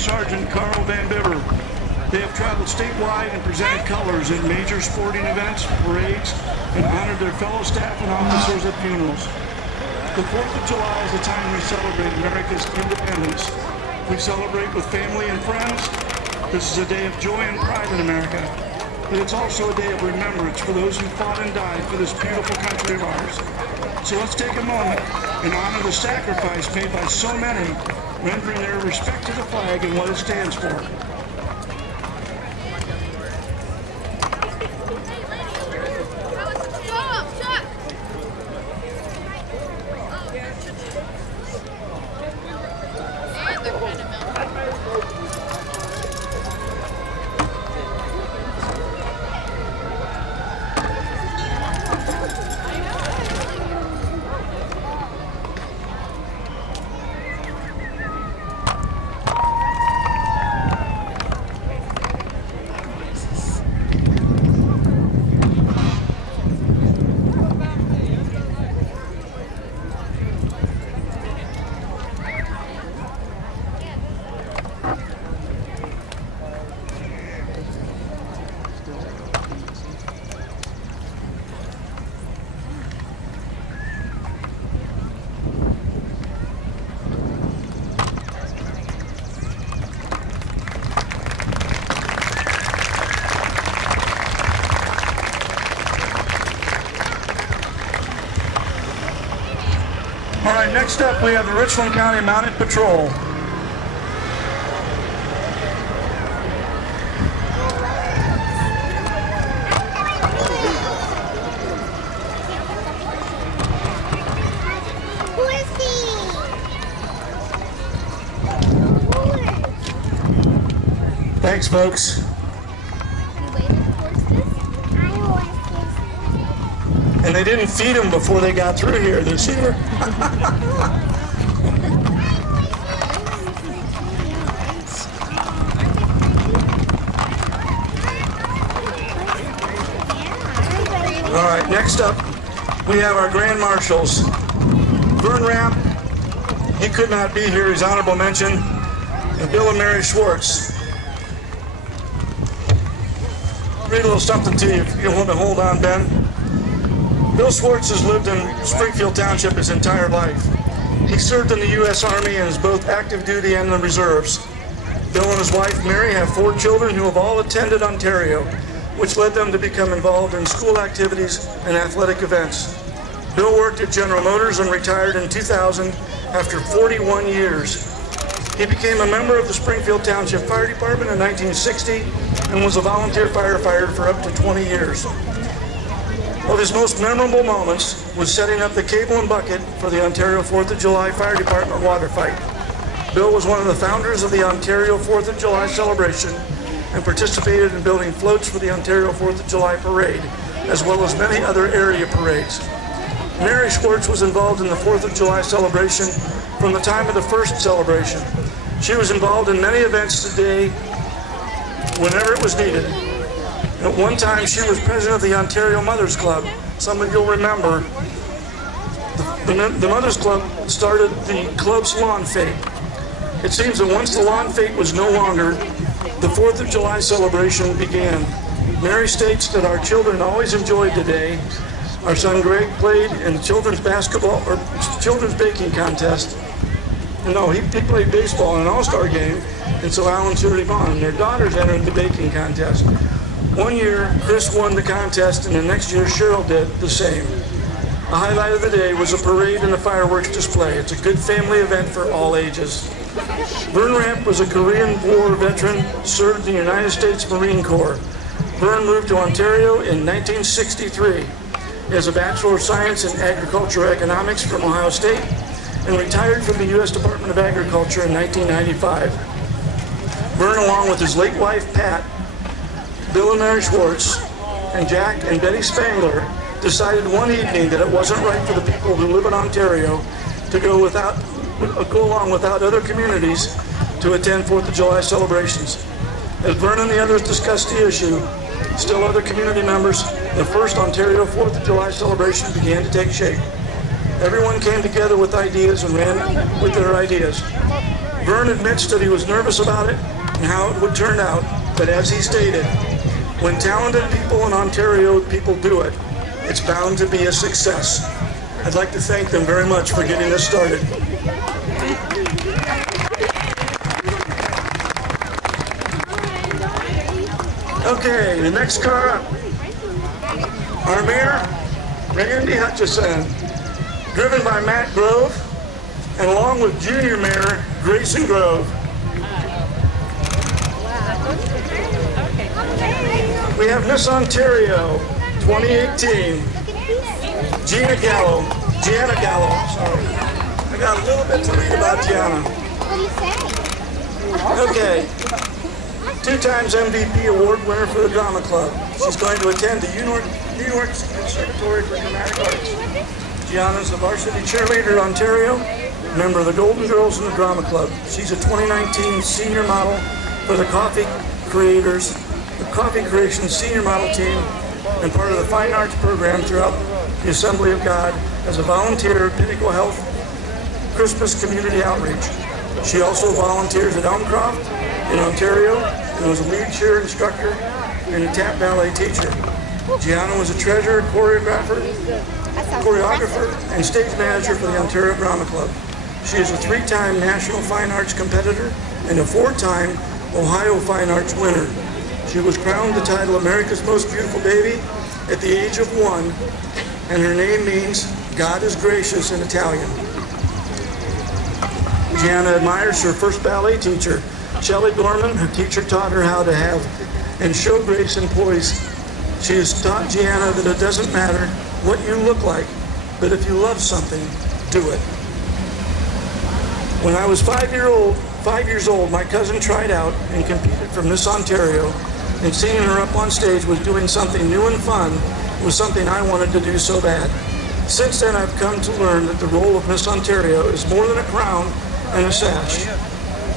Sergeant Carl Van Bibber. They have traveled statewide and presented colors in major sporting events, parades, and honored their fellow staff and officers at funerals. The 4th of July is the time we celebrate America's independence. We celebrate with family and friends. This is a day of joy and pride in America. But it's also a day of remembrance for those who fought and died for this beautiful country of ours. So let's take a moment and honor the sacrifice made by so many, rendering their respect to the flag and what it stands for. All right, next up we have the Richland County Mounted Patrol. Who is he? Thanks, folks. And they didn't feed them before they got through here this year. All right, next up, we have our Grand Marshals. Vern Ramp, he could not be here, his honorable mention, and Bill and Mary Schwartz. Read a little something to you if you want to hold on, Ben. Bill Schwartz has lived in Springfield Township his entire life. He served in the U.S. Army and is both active duty and the reserves. Bill and his wife Mary have 4 children who have all attended Ontario, which led them to become involved in school activities and athletic events. Bill worked at General Motors and retired in 2000 after 41 years. He became a member of the Springfield Township Fire Department in 1960 and was a volunteer firefighter for up to 20 years. One of his most memorable moments was setting up the cable and bucket for the Ontario 4th of July Fire Department water fight. Bill was one of the founders of the Ontario 4th of July celebration and participated in building floats for the Ontario 4th of July parade, as well as many other area parades. Mary Schwartz was involved in the 4th of July celebration from the time of the first celebration. She was involved in many events today whenever it was needed. At one time, she was president of the Ontario Mothers Club. Some of you'll remember. The Mothers Club started the club's lawn fete. It seems that once the lawn fete was no longer, the 4th of July celebration began. Mary states that our children always enjoyed the day. Our son Greg played in the children's basketball or children's baking contest. No, he played baseball in an all-star game, and so Alan cheered him on. Their daughters entered the baking contest. One year, Chris won the contest, and the next year, Cheryl did the same. The highlight of the day was a parade and a fireworks display. It's a good family event for all ages. Vern Ramp was a Korean War veteran, served in the United States Marine Corps. Vern moved to Ontario in 1963. He has a Bachelor of Science in Agricultural Economics from Ohio State and retired from the U.S. Department of Agriculture in 1995. Vern, along with his late wife, Pat, Bill and Mary Schwartz, and Jack and Betty Spangler decided one evening that it wasn't right for the people who live in Ontario to go along without other communities to attend 4th of July celebrations. As Vern and the others discussed the issue, still other community members, the first Ontario 4th of July celebration began to take shape. Everyone came together with ideas and ran with their ideas. Vern admits that he was nervous about it and how it would turn out, but as he stated, when talented people in Ontario people do it, it's bound to be a success. I'd like to thank them very much for getting us started. Okay, the next car up, our Mayor, Randy Hutchison, driven by Matt Grove, and along with Junior Mayor Grayson Grove. We have Miss Ontario 2018, Gianna Gallo, sorry. I got a little bit to read about Gianna. Okay, 2 times MVP award winner for the Drama Club. She's going to attend the New York Conservatory for Dramatic Arts. Gianna's a varsity cheerleader in Ontario, member of the Golden Girls and the Drama Club. She's a 2019 senior model for the Coffee Creation senior model team, and part of the Fine Arts program throughout the Assembly of God as a volunteer at Pinnacle Health Christmas Community Outreach. She also volunteers at Elmcroft in Ontario and was a lead cheer instructor and a tap ballet teacher. Gianna was a treasurer, choreographer, and stage manager for the Ontario Drama Club. She is a 3-time National Fine Arts competitor and a 4-time Ohio Fine Arts winner. She was crowned the title America's Most Beautiful Baby at the age of 1, and her name means God is gracious in Italian. Gianna admires her first ballet teacher, Shelley Gorman. Her teacher taught her how to have and show grace in poise. She has taught Gianna that it doesn't matter what you look like, but if you love something, do it. When I was 5 years old, my cousin tried out and competed for Miss Ontario, and seeing her up on stage was doing something new and fun was something I wanted to do so bad. Since then, I've come to learn that the role of Miss Ontario is more than a crown and a sash.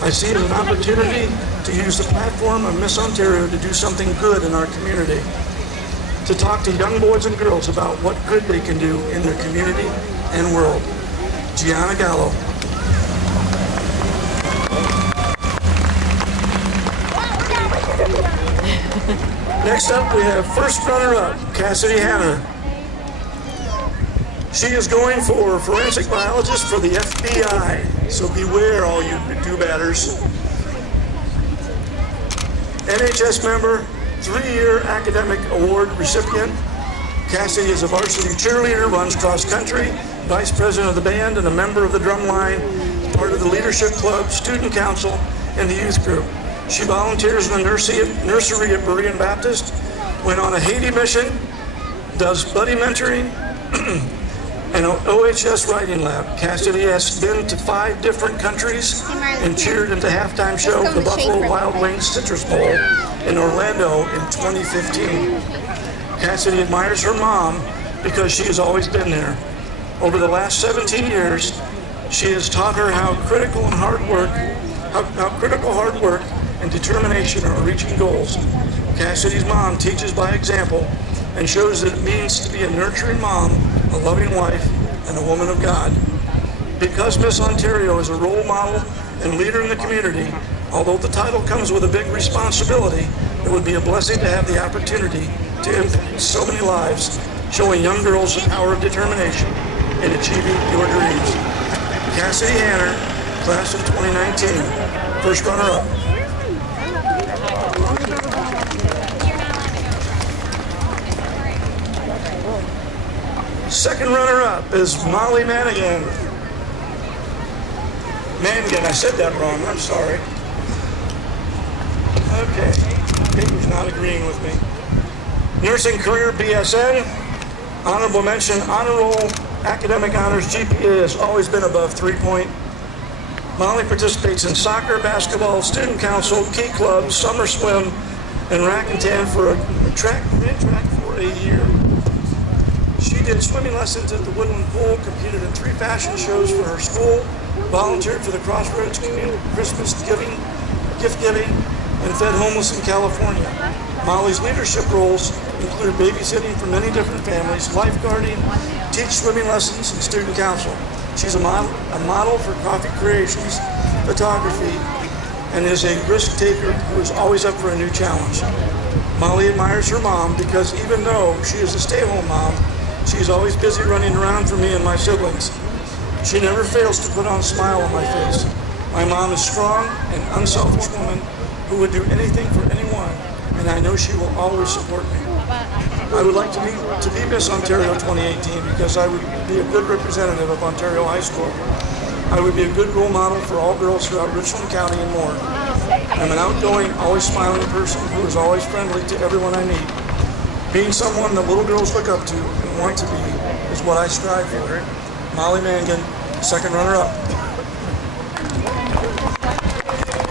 I see it as an opportunity to use the platform of Miss Ontario to do something good in our community, to talk to young boys and girls about what good they can do in their community and world. Gianna Gallo. Next up, we have first runner-up, Cassidy Hanner. She is going for forensic biologist for the FBI, so beware all you do-batters. NHS member, 3-year academic award recipient. Cassidy is a varsity cheerleader, runs cross-country, vice president of the band, and a member of the drum line, part of the leadership club, student council, and the youth group. She volunteers in the nursery at Berean Baptist, went on a Haiti mission, does buddy mentoring, and an OHS writing lab. Cassidy has been to 5 different countries and cheered at the halftime show of the Buffalo Wild Wings Citrus Bowl in Orlando in 2015. Cassidy admires her mom because she has always been there. Over the last 17 years, she has taught her how critical hard work and determination are reaching goals. Cassidy's mom teaches by example and shows that it means to be a nurturing mom, a loving wife, and a woman of God. Because Miss Ontario is a role model and leader in the community, although the title comes with a big responsibility, it would be a blessing to have the opportunity to impact so many lives, showing young girls the power of determination in achieving your dreams. Cassidy Hanner, class of 2019, first runner-up. Second runner-up is Molly Manigan. I said that wrong, I'm sorry. Okay, paper's not agreeing with me. Nursing career BSN, honorable mention, honor roll, academic honors, GPA has always been above 3-point. Molly participates in soccer, basketball, student council, key clubs, summer swim, and rack and tan for a track for a year. She did swimming lessons at the Woodland Pool, competed in 3 fashion shows for her school, volunteered for the Crossroads Community Christmas gift giving, and fed homeless in California. Molly's leadership roles include babysitting for many different families, lifeguarding, teach swimming lessons, and student council. She's a model for Coffee Creations photography, and is a risk taker who is always up for a new challenge. Molly admires her mom because even though she is a stay-at-home mom, she is always busy running around for me and my siblings. She never fails to put on a smile on my face. My mom is a strong and unselfish woman who would do anything for anyone, and I know she will always support me. I would like to be Miss Ontario 2018 because I would be a good representative of Ontario High School. I would be a good role model for all girls throughout Richland County and more. I'm an outgoing, always smiling person who is always friendly to everyone I meet. Being someone that little girls look up to and want to be is what I strive for. Molly Mangan, second runner-up.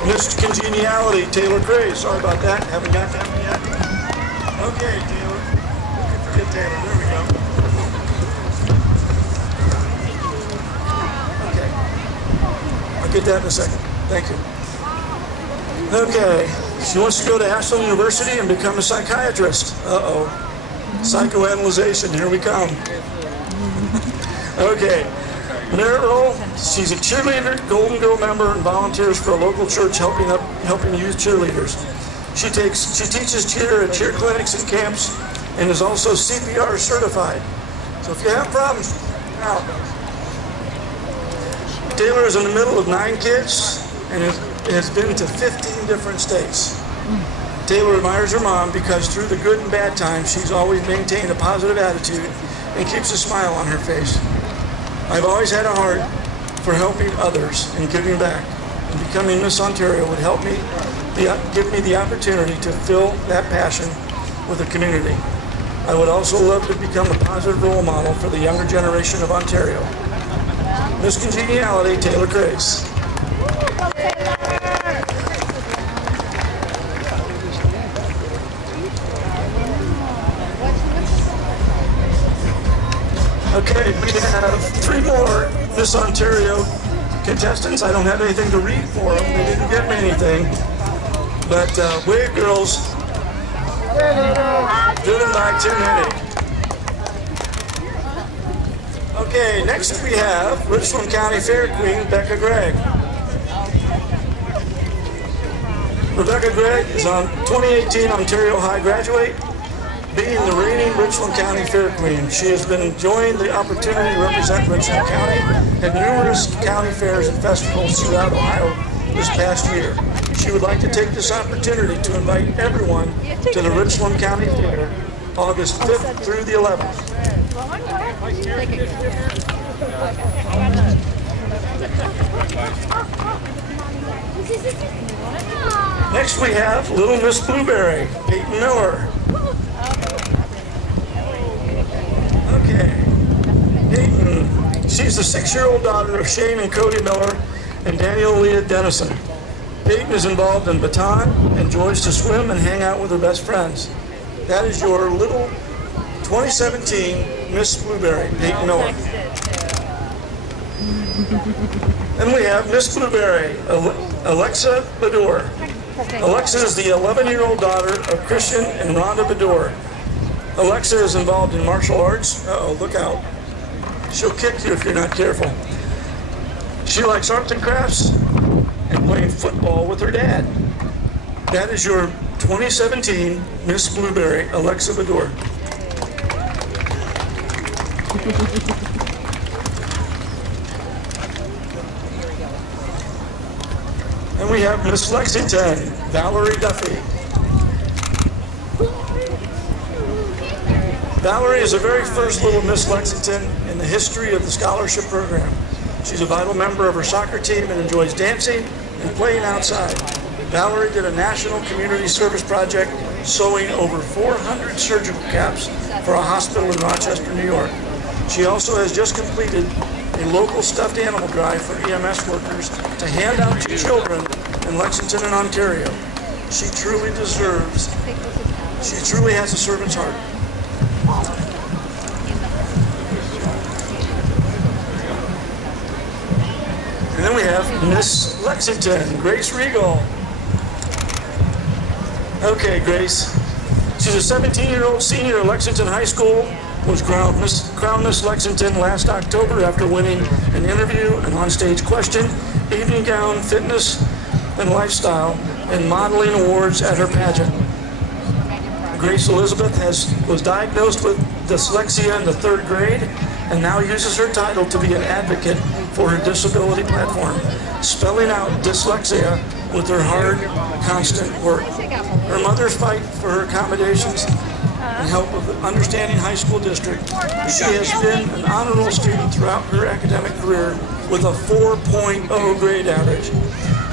Miss Congeniality, Taylor Gray. Sorry about that, haven't got that one yet. Okay, Taylor. Forget Taylor, there we go. Okay. I'll get that in a second. Thank you. Okay, she wants to go to Ashland University and become a psychiatrist. Uh-oh. Psychoanalyzation, here we come. Okay. Meryl, she's a cheerleader, Golden Girl member, and volunteers for a local church helping youth cheerleaders. She teaches cheer at cheer clinics and camps and is also CPR certified. So if you have problems, out. Taylor is in the middle of 9 kids and has been to 15 different states. Taylor admires her mom because through the good and bad times, she's always maintained a positive attitude and keeps a smile on her face. I've always had a heart for helping others and giving back, and becoming Miss Ontario would help me, give me the opportunity to fill that passion with the community. I would also love to become a positive role model for the younger generation of Ontario. Miss Congeniality, Taylor Grace. Okay, we have 3 more Miss Ontario contestants. I don't have anything to read for them. They didn't get me anything. But Wave Girls, driven by Tim Hennig. Okay, next we have Richland County Fair Queen, Becca Gregg. Rebecca Gregg is a 2018 Ontario High graduate, being the reigning Richland County Fair Queen. She has been enjoying the opportunity to represent Richland County at numerous county fairs and festivals throughout Ohio this past year. She would like to take this opportunity to invite everyone to the Richland County Fair, August 5th through the 11th. Next we have Little Miss Blueberry, Peyton Miller. Okay, Peyton, she's the 6-year-old daughter of Shane and Cody Miller and Daniel Leah Dennison. Peyton is involved in baton, enjoys to swim and hang out with her best friends. That is your little 2017 Miss Blueberry, Peyton Miller. Then we have Miss Blueberry, Alexa Bador. Alexa is the 11-year-old daughter of Christian and Rhonda Bador. Alexa is involved in martial arts. Uh-oh, look out. She'll kick you if you're not careful. She likes arts and crafts and playing football with her dad. That is your 2017 Miss Blueberry, Alexa Bador. And we have Miss Lexington, Valerie Duffy. Valerie is the very first little Miss Lexington in the history of the scholarship program. She's a vital member of her soccer team and enjoys dancing and playing outside. Valerie did a national community service project sewing over 400 surgical caps for a hospital in Rochester, New York. She also has just completed a local stuffed animal drive for EMS workers to hand out to children in Lexington and Ontario. She truly has a servant's heart. And then we have Miss Lexington, Grace Regal. Okay, Grace. She's a 17-year-old senior at Lexington High School, was crowned Miss Lexington last October after winning an interview, an onstage question, evening gown, fitness, and lifestyle, and modeling awards at her pageant. Grace Elizabeth was diagnosed with dyslexia in the 3rd grade and now uses her title to be an advocate for her disability platform, spelling out dyslexia with her hard, constant work. Her mother's fight for her accommodations and help of the Understanding High School District. She has been an honor roll student throughout her academic career with a 4.0 grade average.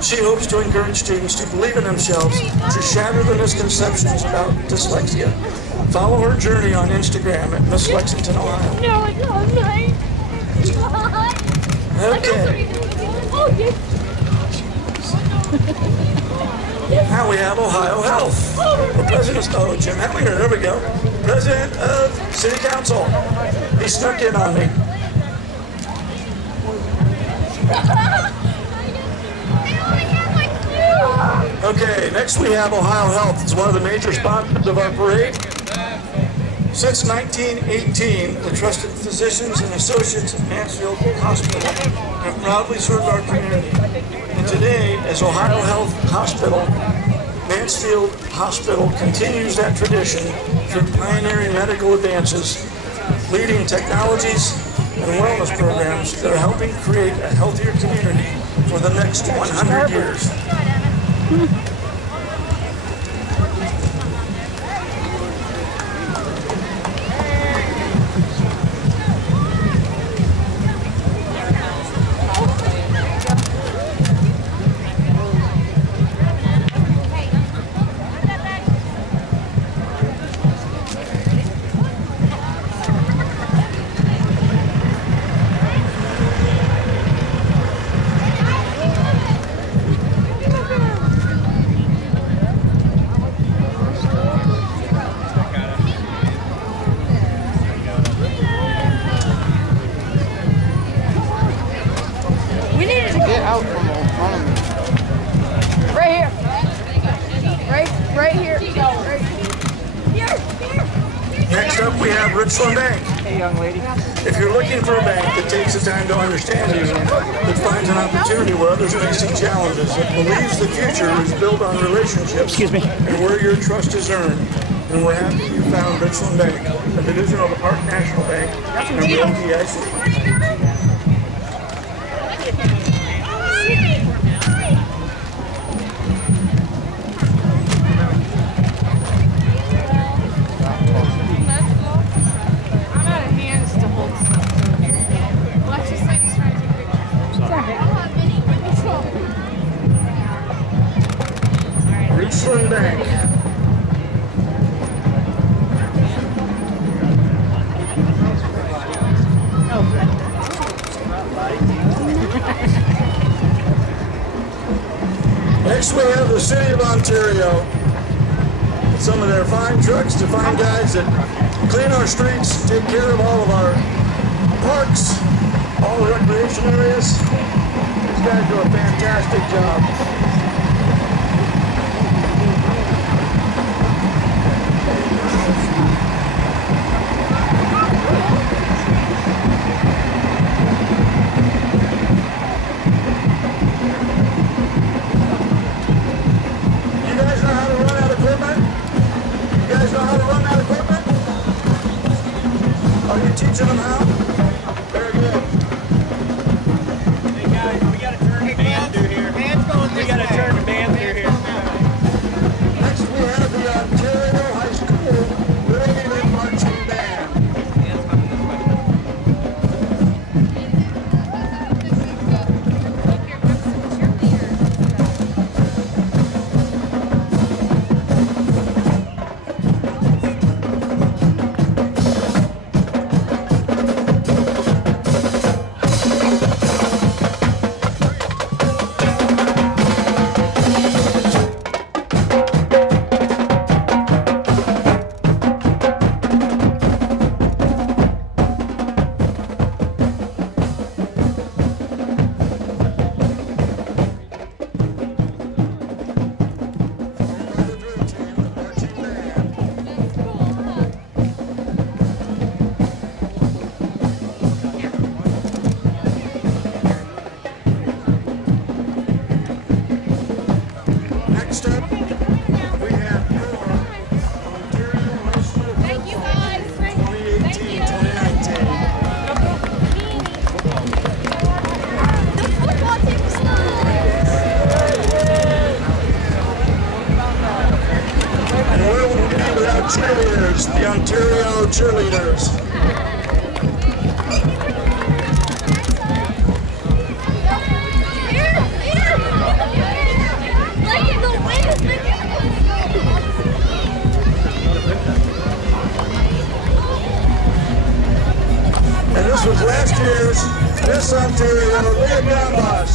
She hopes to encourage students to believe in themselves, to shatter the misconceptions about dyslexia. Follow her journey on Instagram at Miss Lexington, Ohio. No, it's not nice. Okay. Now we have Ohio Health. The president, Jim Hellinger, there we go. President of City Council. He snuck in on me. Okay, next we have Ohio Health. It's one of the major sponsors of our parade. Since 1918, the trusted physicians and associates at Mansfield Hospital have proudly served our community. And today, as Ohio Health Hospital, Mansfield Hospital continues that tradition through pioneering medical advances, leading technologies, and wellness programs that are helping create a healthier community for the next 100 years. Out from autonomy. Right here. Right here. Right here. Next up, we have Richland Bank. Hey, young lady. If you're looking for a bank that takes the time to understand you, that finds an opportunity where others are facing challenges, that believes the future is built on relationships, and where your trust is earned, then we're happy you found Richland Bank, a division of the Park National Bank, member FDIC. Richland Bank. Next we have the City of Ontario. Some of their fine trucks to fine guys that clean our streets, take care of all of our parks, all the recreation areas. These guys do a fantastic job. Teaching them how? Very good. Hey guys, we gotta turn the band through here. We gotta turn the band through here. Next we have the Ontario High School Parade and Marching Band. cheerleaders, the Ontario cheerleaders. And this was last year's Miss Ontario Leah Gambas.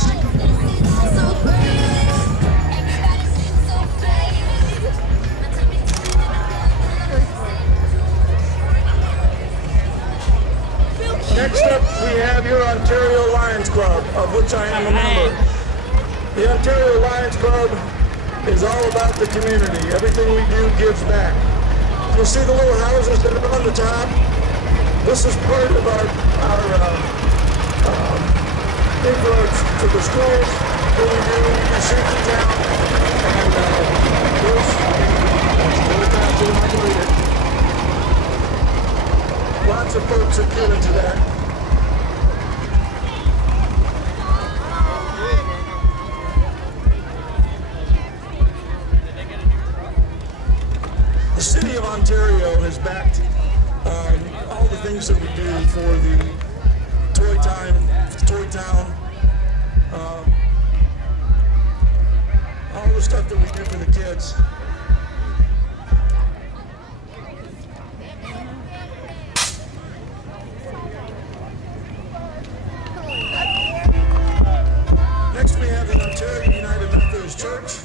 Next up, we have your Ontario Lions Club, of which I am a member. The Ontario Lions Club is all about the community. Everything we do gives back. You'll see the little houses that are on the top. This is part of our influence to the schools. What we do Safety Town, and this, really fast, so I can read it. Lots of folks are given to that. The City of Ontario has backed all the things that we do for the Toy Town, all the stuff that we do for the kids. Next we have the Ontario United Methodist Church.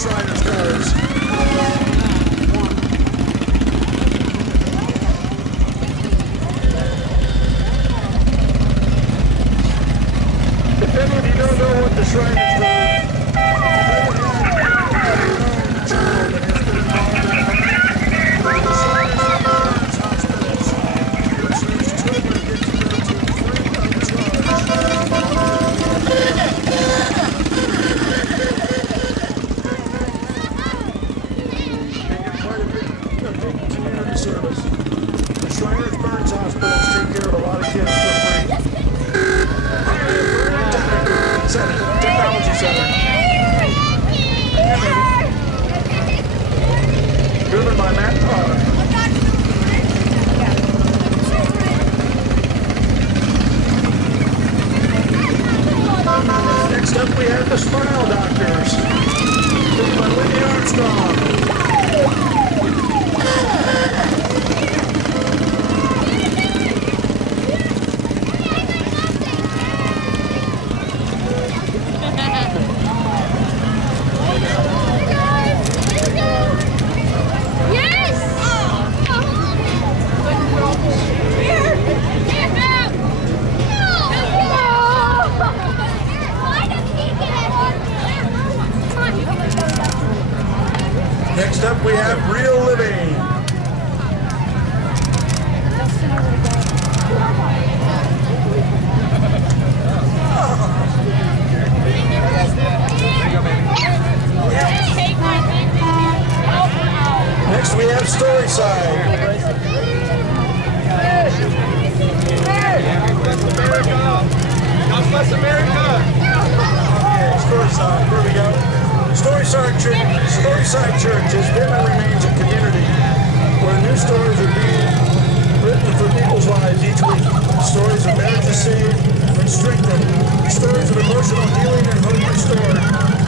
Shriners cars. If any of you don't know what the Shriners do, service. The Shriners Burns Hospitals take care of a lot of kids for free. Technology Center. Driven by Matt Potter. Next up we have the Smile Doctors. Driven by Whitney Armstrong. Next up we have Real Living. Next we have Storyside. God bless America. Okay, Storyside, here we go. Storyside Church has been and remains a community where new stories are being written for people's lives each week. Stories of marriages saved and strengthened. Stories of emotional healing and hope restored.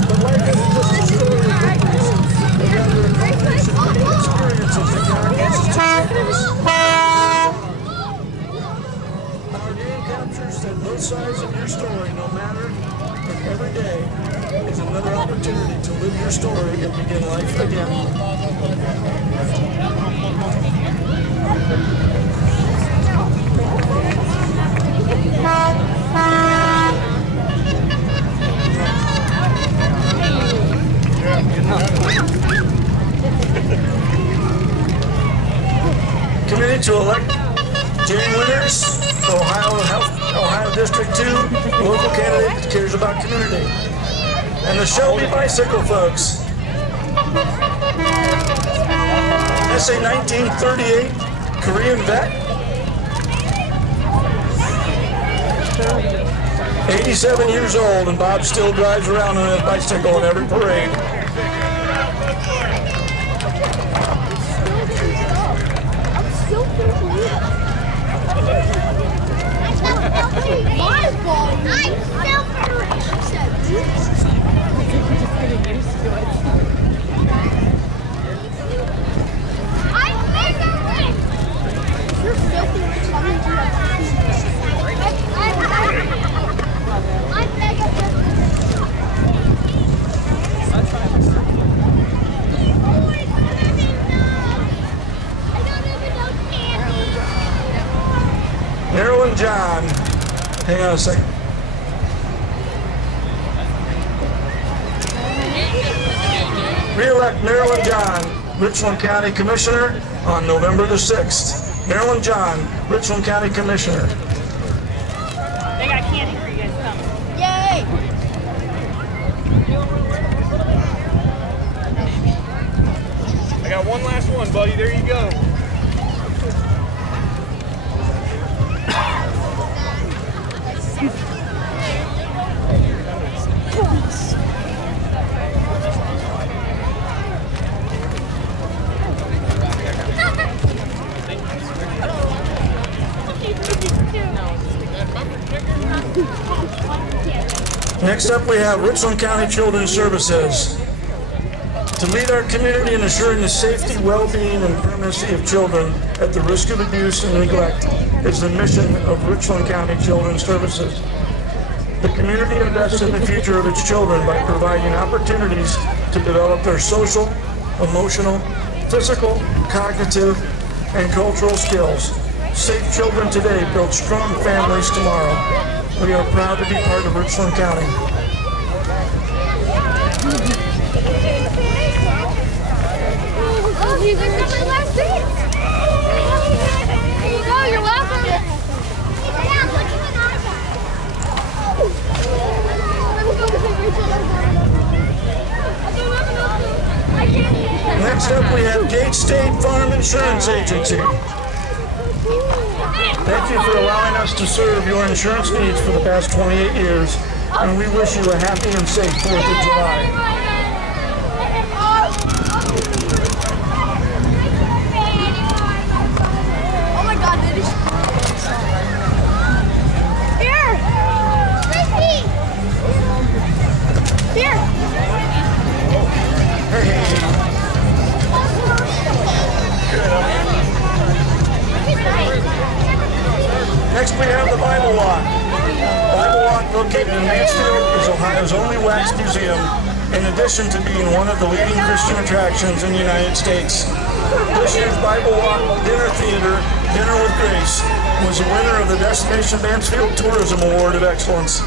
But life isn't just a story of victories, but rather a culmination of many experiences that God wants us to experience. Our game captures that both sides of your story, no matter, every day. is another opportunity to live your story and begin life again. Committed to elect Jane Winters, Ohio District 2, local candidate that cares about community. And the Shelby Bicycle folks. SA 1938 Korean vet. 87 years old, and Bob still drives around on his bicycle in every parade. Marilyn John, hang on a second. Re-elect Marilyn John, Richland County Commissioner on November the 6th. Marilyn John, Richland County Commissioner. They got candy for you guys. Come. Yay! I got one last one, buddy. There you go. Next up, we have Richland County Children's Services. To lead our community in assuring the safety, well-being, and permanency of children at the risk of abuse and neglect is the mission of Richland County Children's Services. The community invests in the future of its children by providing opportunities to develop their social, emotional, physical, cognitive, and cultural skills. Safe children today build strong families tomorrow. We are proud to be part of Richland County. Oh, these are my last days. Here you go, you're welcome. Next up, we have Gate State Farm Insurance Agency. Thank you for allowing us to serve your insurance needs for the past 28 years, and we wish you a happy and safe 4th of July. Oh my God, that is... Here! Here! Next, we have the Bible Walk. Bible Walk, located in Mansfield, is Ohio's only wax museum, in addition to being one of the leading Christian attractions in the United States. This year's Bible Walk Dinner Theater, Dinner with Grace, was the winner of the Destination Mansfield Tourism Award of Excellence.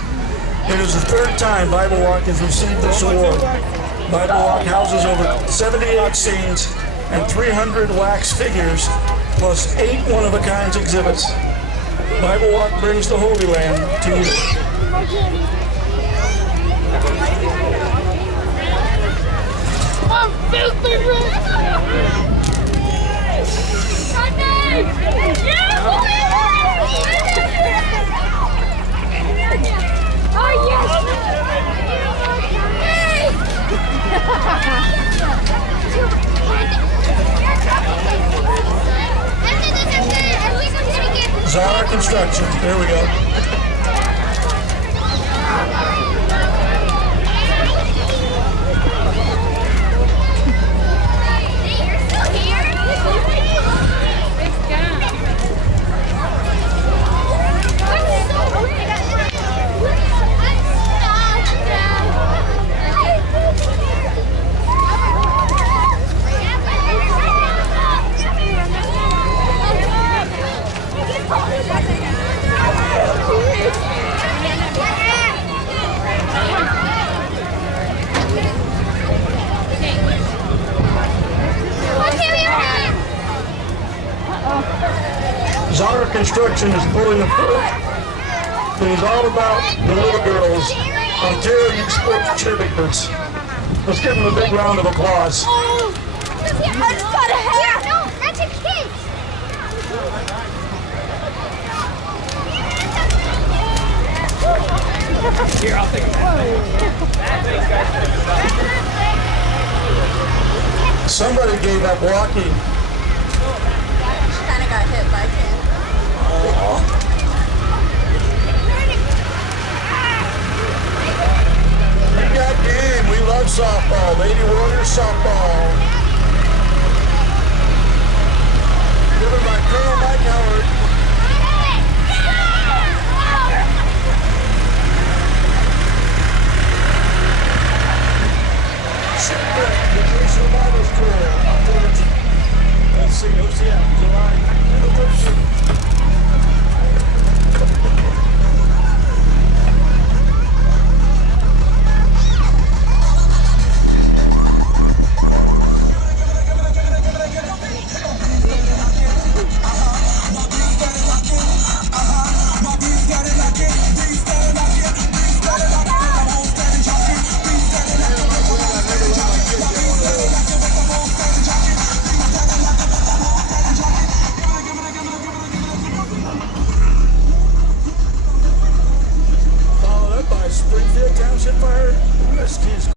It is the 3rd time Bible Walk has received this award. Bible Walk houses over 78 scenes and 300 wax figures, plus 8 one-of-a-kind exhibits. Bible Walk brings the Holy Land to you. I'm filthy rich! Oh, yes! Zara Construction. There we go. Construction is pulling the first. It is all about the little girls, Ontario Youth Sports cheerleaders. Let's give them a big round of applause. Oh, I just got a hair. No, that's a kid. Here, I'll take it. Somebody gave up walking. Kind of got hit by Ken. We got game. We love softball. Lady Warriors softball. Given by Colonel Mike Howard. Shipwreck, Vacation Bible School. Let's see, OCF, July 13th.